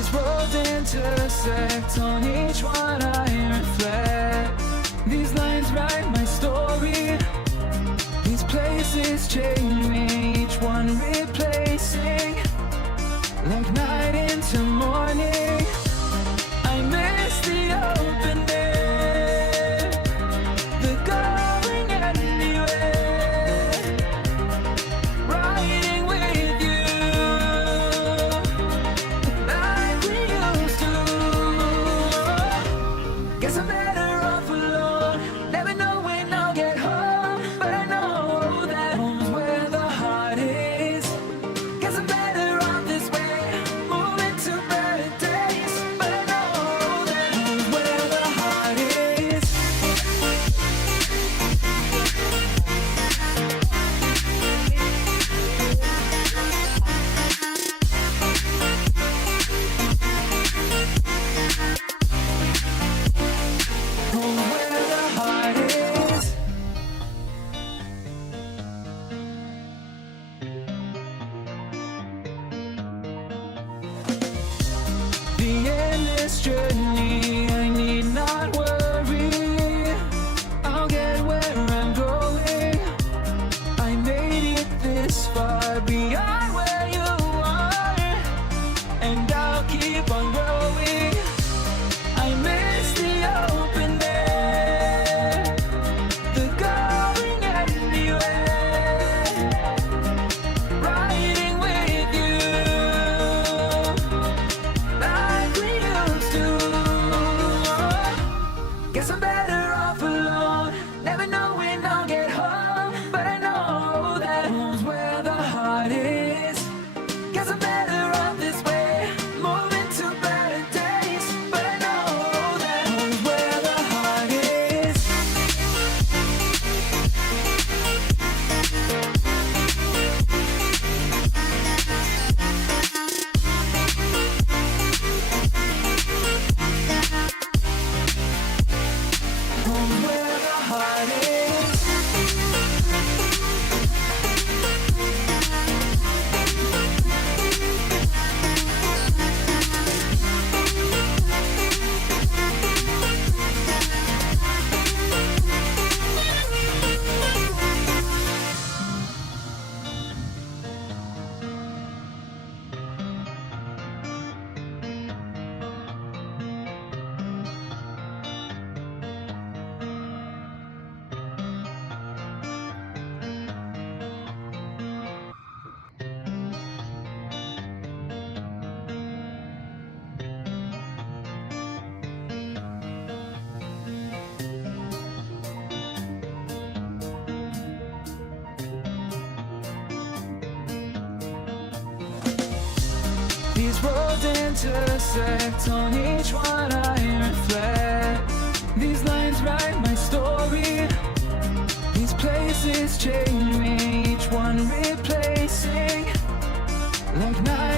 These roads intersect, on each one I reflect. These lines write my story. These places change me, each one replacing. Like night into morning, I miss the open air, the going anywhere, riding with you, like we used to. Guess I'm better off alone, never know when I'll get home, but I know that home's where the heart is. Guess I'm better off this way, moving to better days, but I know that home's where the heart is. Home where the heart is. The endless journey, I need not worry. I'll get where I'm going. I made it this far, beyond where you are, and I'll keep on growing. I miss the open air, the going anywhere, riding with you, like we used to. Guess I'm better off alone, never know when I'll get home, but I know that home's where the heart is. Guess I'm better off this way, moving to better days, but I know that home's where the heart is. Home where the heart is. These roads intersect, on each one I reflect. These lines write my story. These places change me, each one replacing. Like night